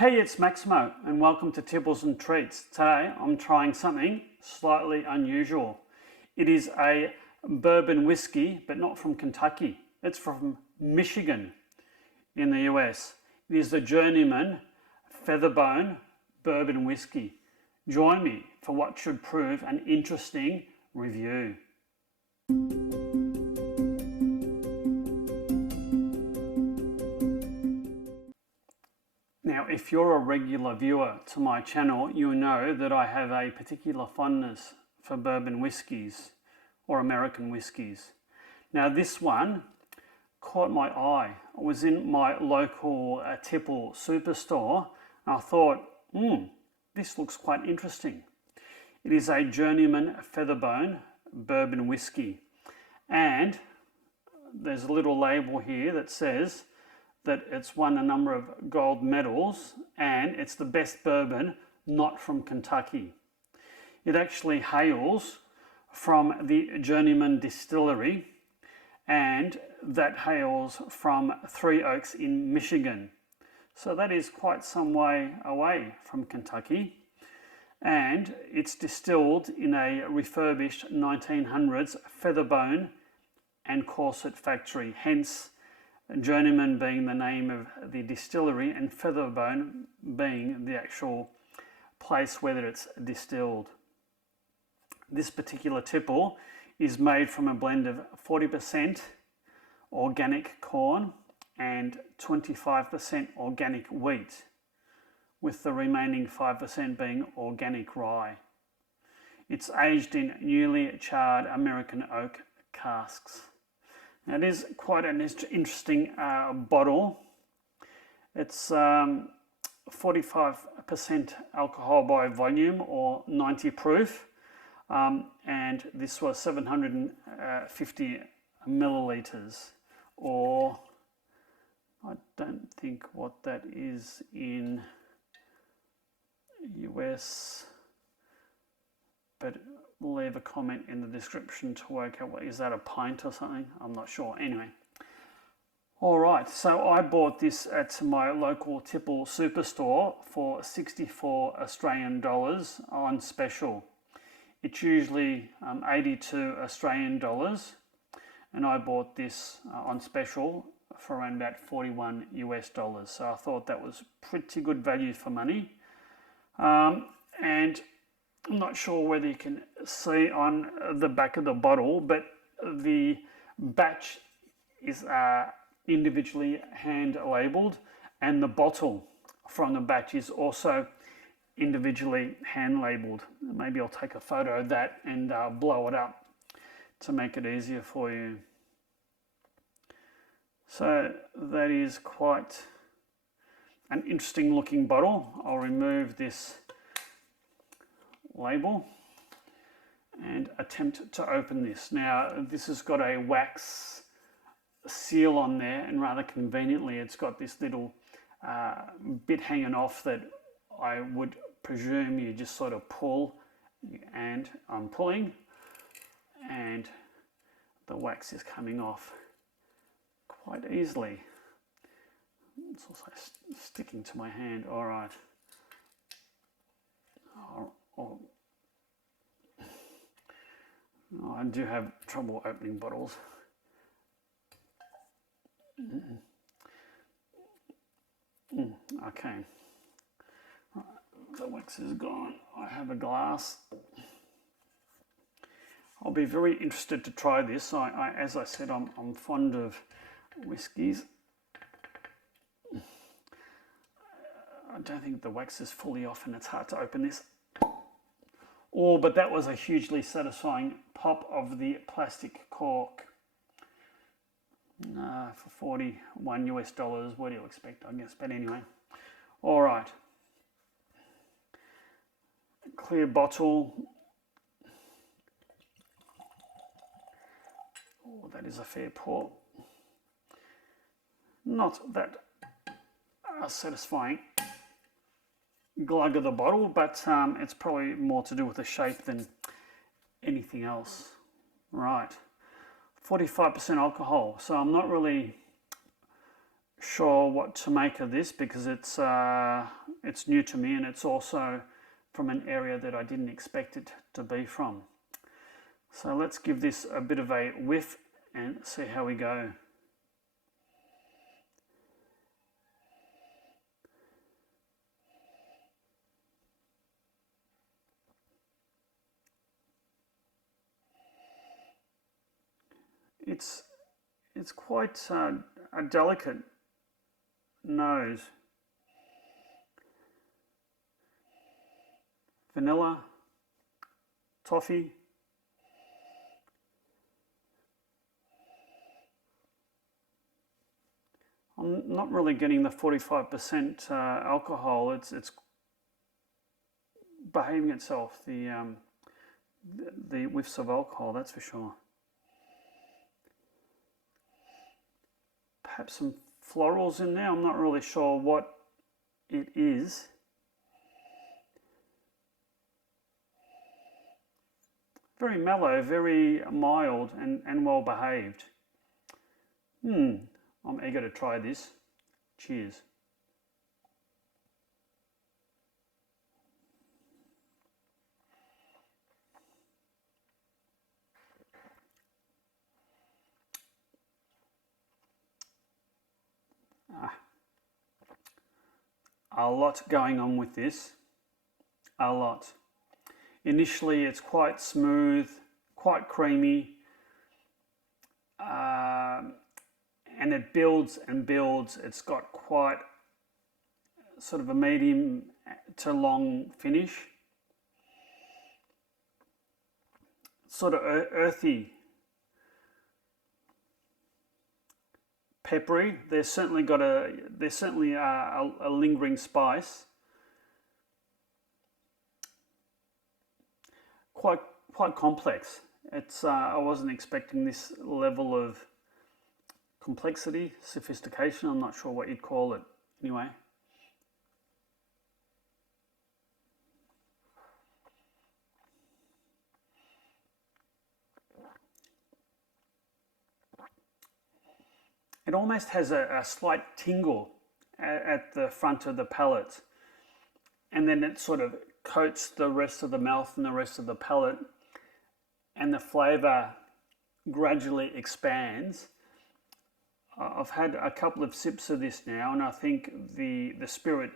Hey, it's Maximo and welcome to Tipples'n'Treats. Today I'm trying something slightly unusual. It is a bourbon whiskey, but not from Kentucky. It's from Michigan in the US. It is the Journeyman Featherbone Bourbon Whiskey. Join me for what should prove an interesting review. Now, if you're a regular viewer to my channel, you'll know that I have a particular fondness for bourbon whiskies or American whiskies. Now, this one caught my eye. I was in my local Tipple superstore and I thought, this looks quite interesting. It is a Journeyman Featherbone Bourbon Whiskey. And there's a little label here that says that it's won a number of gold medals and it's the best bourbon not from Kentucky. It actually hails from the Journeyman Distillery, and that hails from Three Oaks in Michigan. So that is quite some way away from Kentucky, and it's distilled in a refurbished 1900s Featherbone and Corset factory, hence Journeyman being the name of the distillery and Featherbone being the actual place where it's distilled. This particular tipple is made from a blend of 40% organic corn and 25% organic wheat, with the remaining 5% being organic rye. It's aged in newly charred American oak casks. Now, it is quite an interesting bottle. It's 45% alcohol by volume or 90 proof, and this was 750 milliliters, or I don't think what that is in US, but leave a comment in the description to work out, is that a pint or something? I'm not sure. Anyway. All right, so I bought this at my local Tipple superstore for 64 Australian dollars on special. It's usually 82 Australian dollars, and I bought this on special for around about 41 US dollars. So I thought that was pretty good value for money. And I'm not sure whether you can see on the back of the bottle, but the batch is individually hand labeled, and the bottle from the batch is also individually hand labeled. Maybe I'll take a photo of that and blow it up to make it easier for you. So that is quite an interesting looking bottle. I'll remove this label and attempt to open this. Now, this has got a wax seal on there, and rather conveniently it's got this little bit hanging off that I would presume you just sort of pull, and I'm pulling and the wax is coming off quite easily. It's also sticking to my hand. All right. I do have trouble opening bottles. Okay. Right. The wax is gone. I have a glass. I'll be very interested to try this. As I said, I'm fond of whiskies. I don't think the wax is fully off and it's hard to open this. Oh, but that was a hugely satisfying pop of the plastic cork. For 41 US dollars, what do you expect, I guess? But anyway, all right. Clear bottle. Oh, that is a fair pour. Not that satisfying glug of the bottle, but it's probably more to do with the shape than anything else. Right, 45% alcohol. So I'm not really sure what to make of this because it's it's new to me, and it's also from an area that I didn't expect it to be from. So let's give this a bit of a whiff and see how we go. It's quite a delicate nose. Vanilla, toffee. I'm not really getting the 45% alcohol. It's behaving itself, the whiffs of alcohol, that's for sure. Perhaps some florals in there. I'm not really sure what it is. Very mellow, very mild and well behaved. I'm eager to try this. Cheers. A lot going on with this. A lot. Initially, it's quite smooth, quite creamy, and it builds and builds. It's got quite sort of a medium to long finish. Sort of earthy, peppery. There's certainly a lingering spice. Quite complex. It's I wasn't expecting this level of complexity, sophistication. I'm not sure what you'd call it. Anyway. It almost has a slight tingle at the front of the palate, and then it sort of coats the rest of the mouth and the rest of the palate, and the flavour gradually expands. I've had a couple of sips of this now, and I think the spirit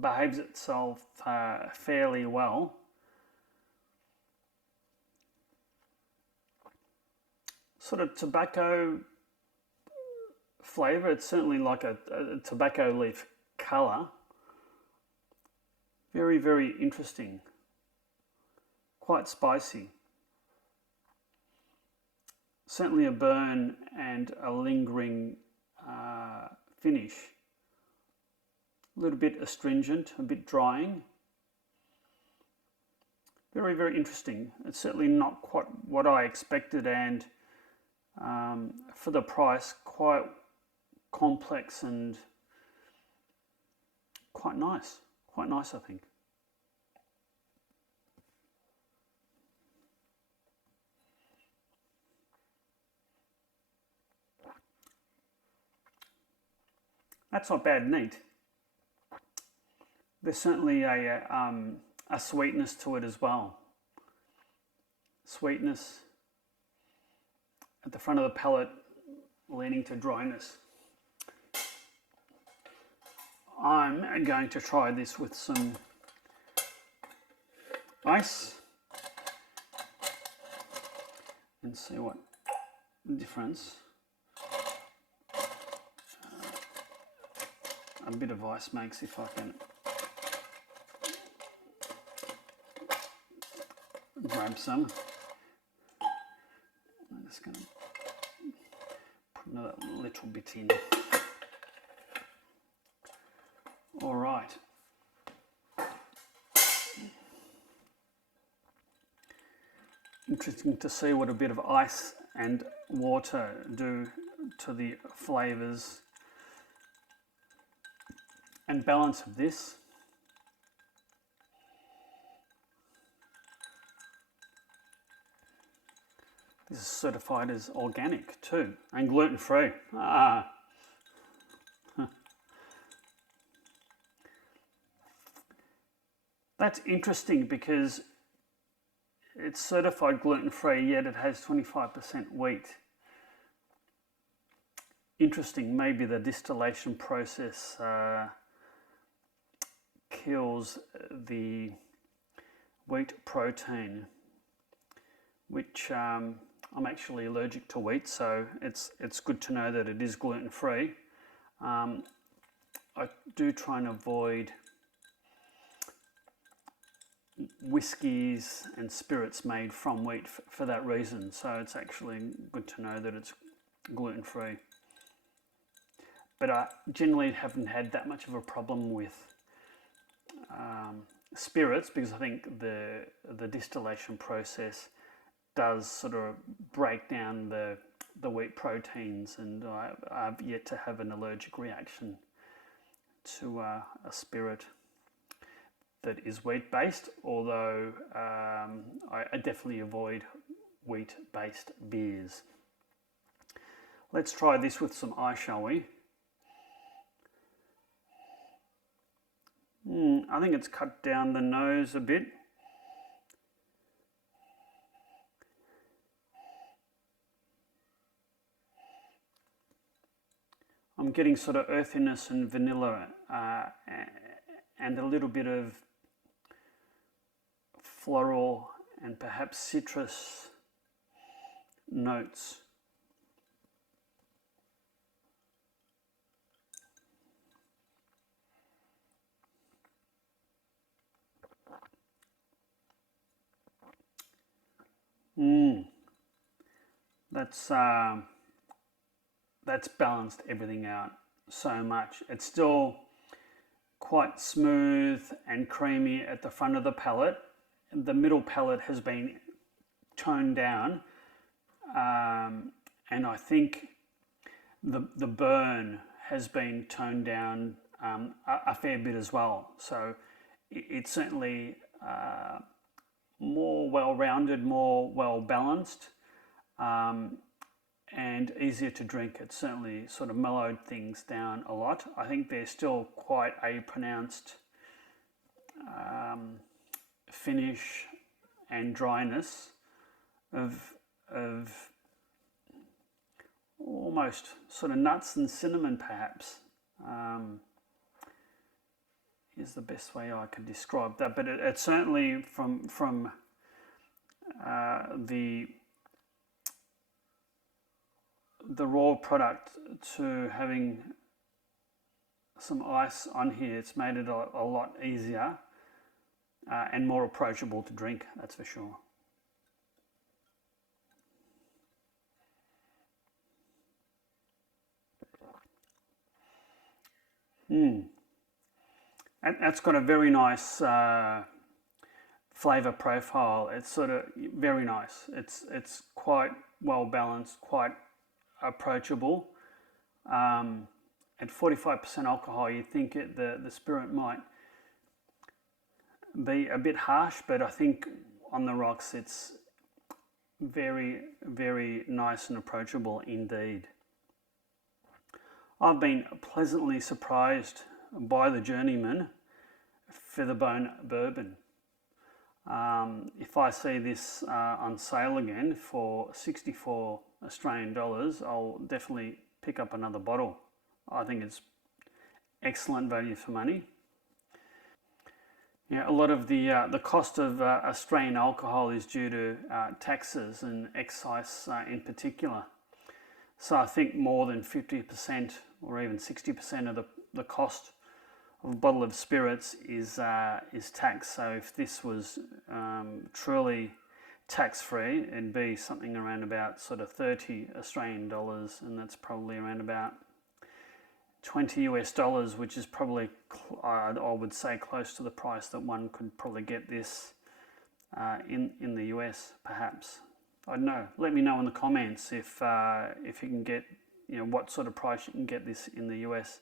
behaves itself fairly well. Sort of tobacco flavour. It's certainly like a tobacco leaf colour. Very, very interesting. Quite spicy. Certainly a burn and a lingering finish. A little bit astringent, a bit drying. Very, very interesting. It's certainly not quite what I expected, and for the price, quite complex and quite nice. Quite nice, I think. That's not bad, neat. There's certainly a sweetness to it as well. Sweetness at the front of the palate, leaning to dryness. I'm going to try this with some ice and see what difference a bit of ice makes, if I can grab some. I'm just going to put another little bit in. All right. Interesting to see what a bit of ice and water do to the flavours and balance of this. This is certified as organic too, and gluten-free. That's interesting because it's certified gluten-free, yet it has 25% wheat. Interesting, maybe the distillation process kills the wheat protein, which I'm actually allergic to wheat, so it's good to know that it is gluten-free. I do try and avoid whiskies and spirits made from wheat for that reason, so it's actually good to know that it's gluten-free. But I generally haven't had that much of a problem with spirits, because I think the distillation process does sort of break down the wheat proteins, and I've yet to have an allergic reaction to a spirit that is wheat-based, although I definitely avoid wheat-based beers. Let's try this with some ice, shall we? I think it's cut down the nose a bit. I'm getting sort of earthiness and vanilla and a little bit of floral and perhaps citrus notes. That's balanced everything out so much. It's still quite smooth and creamy at the front of the palate. The middle palate has been toned down, and I think the burn has been toned down a fair bit as well. So it's certainly more well-rounded, more well-balanced, and easier to drink. It certainly sort of mellowed things down a lot. I think there's still quite a pronounced finish and dryness of almost sort of nuts and cinnamon, perhaps, is the best way I could describe that. But it certainly from the raw product to having some ice on here, it's made it a lot easier and more approachable to drink, that's for sure. That's got a very nice flavour profile. It's sort of very nice. It's quite well balanced, quite approachable. At 45% alcohol, you'd think the spirit might be a bit harsh, but I think on the rocks it's very, very nice and approachable indeed. I've been pleasantly surprised by the Journeyman Featherbone Bourbon. If I see this on sale again for 64 Australian dollars, I'll definitely pick up another bottle. I think it's excellent value for money. Yeah, a lot of the cost of Australian alcohol is due to taxes and excise in particular. So I think more than 50% or even 60% of the cost of a bottle of spirits is taxed. So if this was truly tax-free, it'd be something around about sort of 30 Australian dollars, and that's probably around about 20 US dollars, which is probably, I would say, close to the price that one could probably get this in the US, perhaps. I don't know. Let me know in the comments if you can get, what sort of price you can get this in the US.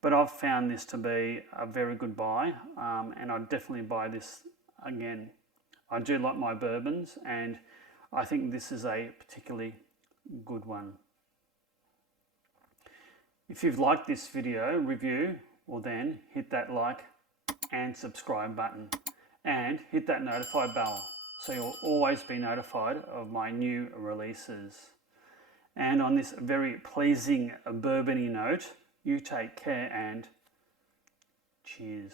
But I've found this to be a very good buy, and I'd definitely buy this again. I do like my bourbons, and I think this is a particularly good one. If you've liked this video review, well then hit that like and subscribe button. and hit that notify bell so you'll always be notified of my new releases. And on this very pleasing bourbony note, you take care and cheers.